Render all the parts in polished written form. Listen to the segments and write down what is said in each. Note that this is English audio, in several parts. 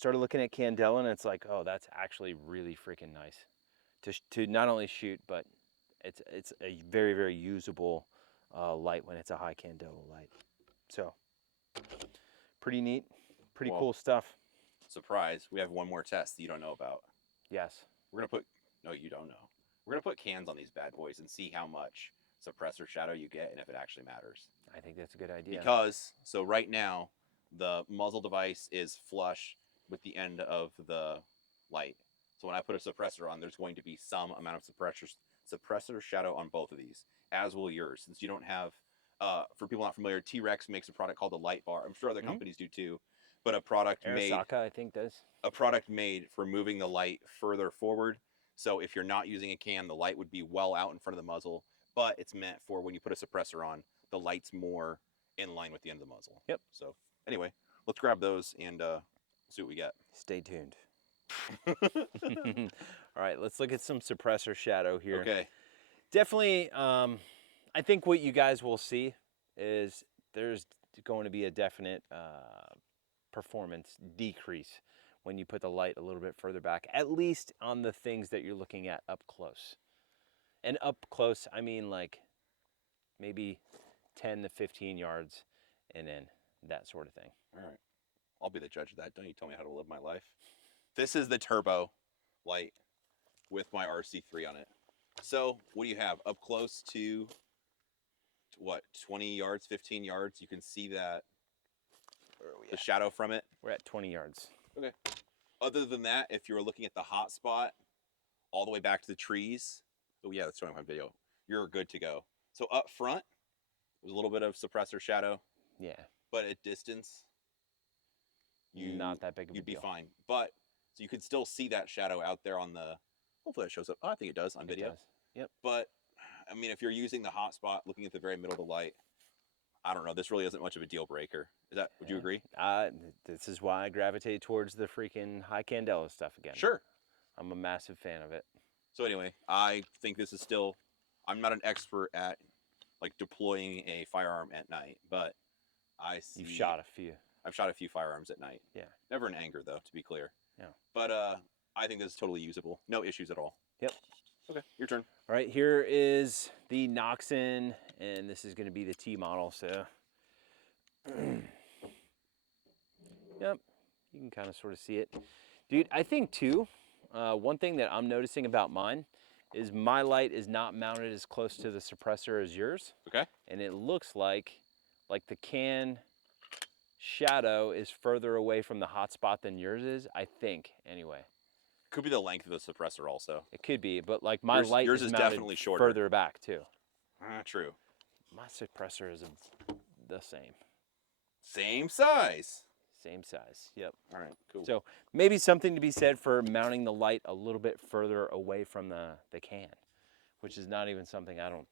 started looking at candela, and it's like, oh, that's actually really freaking nice to not only shoot, but it's a very, very usable light when it's a high candela light. So pretty neat, pretty cool stuff. Surprise, we have one more test that you don't know about. Yes. We're gonna put, no, you don't know. We're gonna put cans on these bad boys and see how much suppressor shadow you get and if it actually matters. I think that's a good idea. Because, so right now, the muzzle device is flush with the end of the light. So when I put a suppressor on, there's going to be some amount of suppressor shadow on both of these, as will yours. Since you don't have, for people not familiar, T-Rex makes a product called the light bar. I'm sure other companies do too, but a product Arisaka, I think, does. A product made for moving the light further forward. So if you're not using a can, the light would be well out in front of the muzzle, but it's meant for when you put a suppressor on, the light's more in line with the end of the muzzle. Yep. So anyway, let's grab those and see what we get. Stay tuned. All right, let's look at some suppressor shadow here. Okay. Definitely, I think what you guys will see is there's going to be a definite performance decrease when you put the light a little bit further back, at least on the things that you're looking at up close. And up close, I mean like maybe 10 to 15 yards and in, that sort of thing. All right. I'll be the judge of that. Don't you tell me how to live my life. This is the turbo light with my RC3 on it. So what do you have? Up close to what, 20 yards, 15 yards? You can see that the shadow from it. We're at 20 yards. Okay. Other than that, if you're looking at the hot spot all the way back to the trees, oh yeah, that's showing my video, you're good to go. So up front, there's a little bit of suppressor shadow. Yeah. But at distance, not that big of a you'd deal. be fine. But so you could still see that shadow out there on the, hopefully that shows up. Oh, I think it does on video. Does. Yep. But I mean, if you're using the hot spot, looking at the very middle of the light, I don't know. This really isn't much of a deal breaker. Is that? Would you agree? This is why I gravitate towards the freaking high candela stuff again. Sure. I'm a massive fan of it. So anyway, I think this is still. I'm not an expert at like deploying a firearm at night, but I see. You've shot a few. I've shot a few firearms at night. Yeah. Never in anger though, to be clear. Yeah. But I think this is totally usable. No issues at all. Yep. Okay, your turn. All right, here is the Noxon, and this is going to be the T model, so. Yep, you can kind of sort of see it. Dude, I think too, one thing that I'm noticing about mine is my light is not mounted as close to the suppressor as yours. Okay. And it looks like the can shadow is further away from the hot spot than yours is, I think, anyway. Could be the length of the suppressor also. It could be, but like my light yours is definitely shorter. Further back too. True. My suppressor is the same. Same size. Same size, yep. All right, cool. So maybe something to be said for mounting the light a little bit further away from the can, which is not even something I don't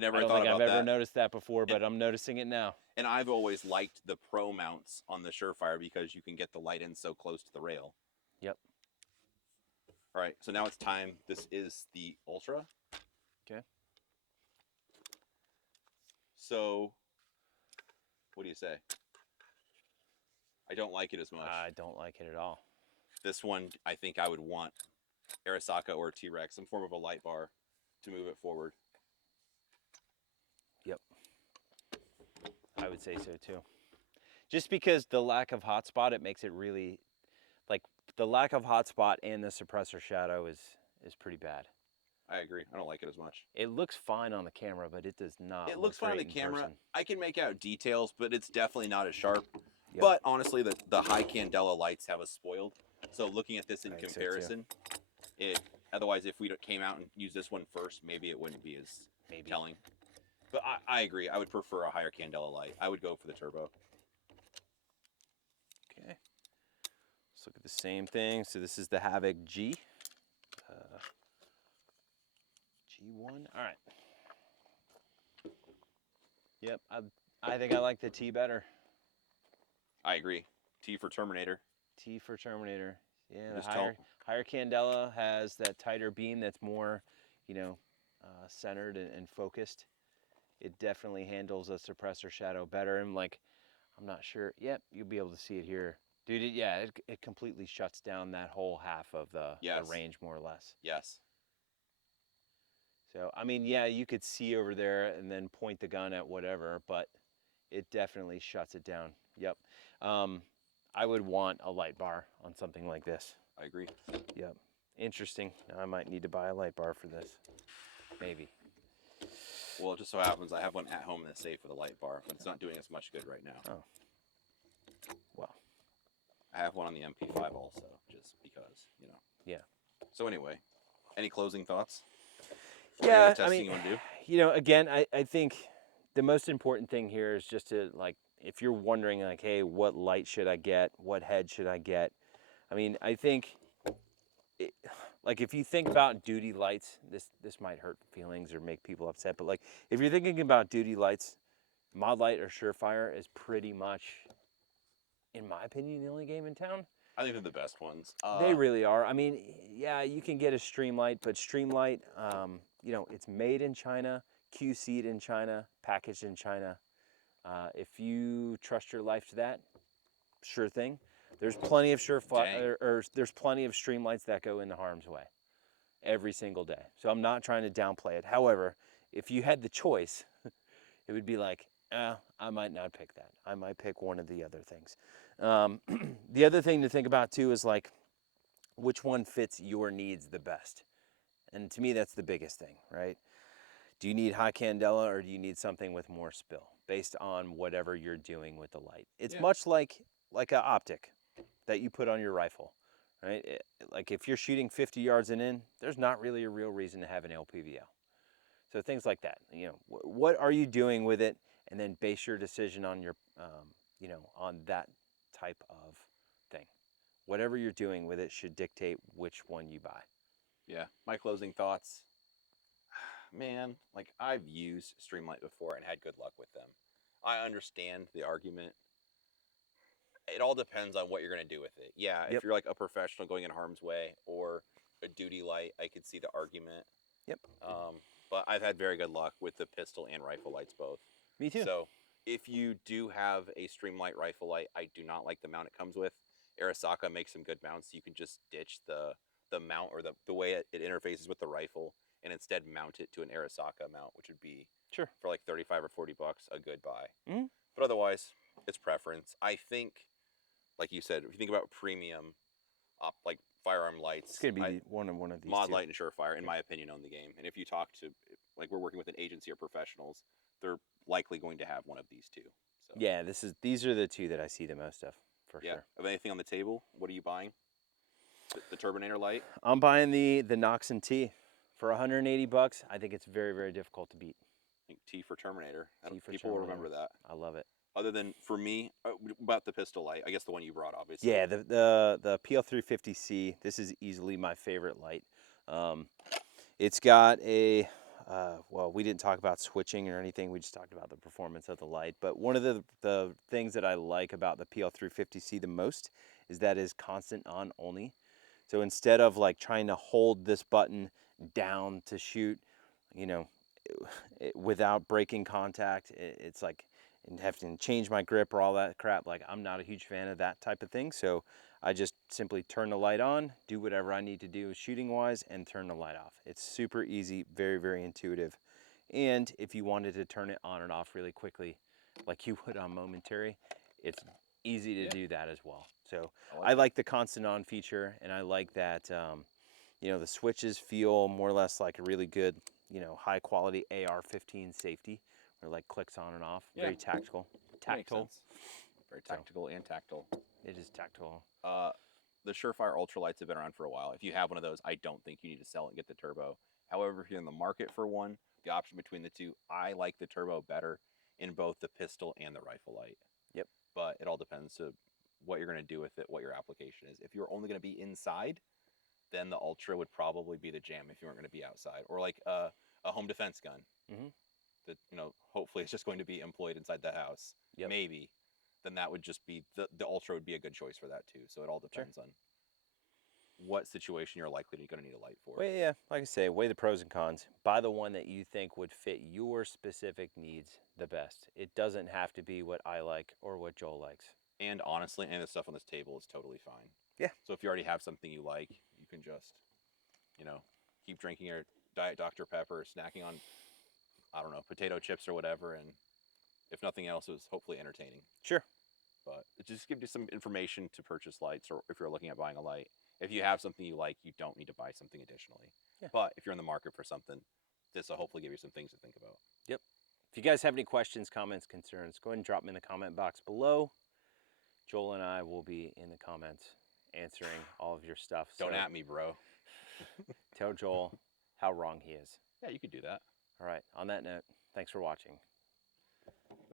think I've ever noticed that before, but I'm noticing it now. And I've always liked the pro mounts on the Surefire because you can get the light in so close to the rail. Yep. All right, so now it's time. This is the Ultra. Okay. So, what do you say? I don't like it as much. I don't like it at all. This one, I think I would want Arisaka or T-Rex, some form of a light bar to move it forward. Yep. I would say so too. Just because the lack of hotspot, it makes it really, like the lack of hotspot and the suppressor shadow is pretty bad. I agree. I don't like it as much. It looks fine on the camera, but it does not. It looks fine on the camera. Person. I can make out details, but it's definitely not as sharp. Yep. But honestly, the high candela lights have us spoiled. So looking at this in comparison, otherwise if we came out and used this one first, maybe it wouldn't be as telling. But I agree. I would prefer a higher candela light. I would go for the turbo. Okay. Let's look at the same thing. So this is the Havoc G. G1. All right. Yep. I think I like the T better. I agree. T for Terminator. T for Terminator. Yeah, the Just higher candela has that tighter beam that's more, centered and focused. It definitely handles a suppressor shadow better. And like, I'm not sure. Yep, you'll be able to see it here Dude, it completely shuts down that whole half of the Yes. range, more or less. Yes. So, I mean, yeah, you could see over there and then point the gun at whatever, but it definitely shuts it down. Yep. Um, I would want a light bar on something like this. I agree. Yep. Interesting. I might need to buy a light bar for this. Maybe. Well, it just so happens I have one at home in the safe with a light bar, but it's not doing as much good right now. Oh. Well. I have one on the MP5 also, just because, Yeah. So anyway, any closing thoughts? Yeah, Any other I testing mean, you want to do? again, I think the most important thing here is just to, like, if you're wondering, like, hey, what light should I get? What head should I get? I mean, I think, like, if you think about duty lights, this might hurt feelings or make people upset, but, like, if you're thinking about duty lights, Mod Light or Surefire is pretty much, in my opinion, the only game in town. I think they're the best ones. They really are. I mean, yeah, you can get a Streamlight, but Streamlight, it's made in China, QC'd in China, packaged in China. If you trust your life to that, sure thing. There's plenty of there's plenty of Streamlights that go into harm's way every single day. So I'm not trying to downplay it. However, if you had the choice, it would be like, I might not pick that. I might pick one of the other things. The other thing to think about too is, like, which one fits your needs the best. And to me, that's the biggest thing, right? Do you need high candela or do you need something with more spill based on whatever you're doing with the light? It's much like an optic that you put on your rifle, right? Like if you're shooting 50 yards and in, there's not really a real reason to have an LPVL. So things like that, what are you doing with it? And then base your decision on on that type of thing. Whatever you're doing with it should dictate which one you buy. Yeah, my closing thoughts. Man, like I've used Streamlight before and had good luck with them. I understand the argument. It all depends on what you're going to do with it. Yeah, Yep. if you're like a professional going in harm's way or a duty light, I could see the argument. Yep. But I've had very good luck with the pistol and rifle lights both. Me too. So if you do have a Streamlight rifle light, I do not like the mount it comes with. Arasaka makes some good mounts. You can just ditch the mount or the way it interfaces with the rifle and instead mount it to an Arasaka mount, which would be Sure. for like 35 or 40 bucks a good buy. Mm-hmm. But otherwise, it's preference. I think, like you said, if you think about premium, like firearm lights, It's gonna be one of these. Mod two. Light and Surefire, in my opinion, own the game. And if you talk to, like, we're working with an agency or professionals, they're likely going to have one of these two. So Yeah, these are the two that I see the most of for yeah. sure. Of anything on the table, what are you buying? The Turbinator light. I'm buying the Noxon T for 180 bucks. I think it's very, very difficult to beat. I think T for Terminator. T for People will Terminator. remember that. I love it. Other than for me, about the pistol light, I guess the one you brought, obviously. Yeah, the PL350C. This is easily my favorite light. It's got a well, we didn't talk about switching or anything. We just talked about the performance of the light. But one of the things that I like about the PL350C the most is that is constant on only. So instead of like trying to hold this button down to shoot, without breaking contact, it's like and having to change my grip or all that crap. Like I'm not a huge fan of that type of thing. So I just simply turn the light on, do whatever I need to do shooting wise, and turn the light off. It's super easy, very, very intuitive. And if you wanted to turn it on and off really quickly, like you would on Momentary, it's easy to do that as well. So I like the constant on feature, and I like that, the switches feel more or less like a really good, high quality AR-15 safety, where it like clicks on and off, very tactile. Very tactical and tactile. It is tactile. The Surefire Ultralights have been around for a while. If you have one of those, I don't think you need to sell it and get the turbo. However, if you're in the market for one, the option between the two, I like the turbo better in both the pistol and the rifle light. Yep. But it all depends to what you're going to do with it, what your application is. If you're only going to be inside, then the Ultra would probably be the jam if you weren't going to be outside. Or like a home defense gun. Mm-hmm. That, hopefully it's just going to be employed inside the house. Yep. Maybe. Then that would just be, the Ultra would be a good choice for that too. So it all depends on what situation you're likely going to need a light for. Well, yeah, like I say, weigh the pros and cons. Buy the one that you think would fit your specific needs the best. It doesn't have to be what I like or what Joel likes. And honestly, any of the stuff on this table is totally fine. Yeah. So if you already have something you like, you can just, keep drinking your Diet Dr. Pepper, snacking on, I don't know, potato chips or whatever, and if nothing else, it was hopefully entertaining. Sure. But it just gives you some information to purchase lights, or if you're looking at buying a light. If you have something you like, you don't need to buy something additionally. Yeah. But if you're in the market for something, this will hopefully give you some things to think about. Yep. If you guys have any questions, comments, concerns, go ahead and drop them in the comment box below. Joel and I will be in the comments answering all of your stuff. Don't at me, bro. Tell Joel how wrong he is. Yeah, you could do that. All right. On that note, thanks for watching.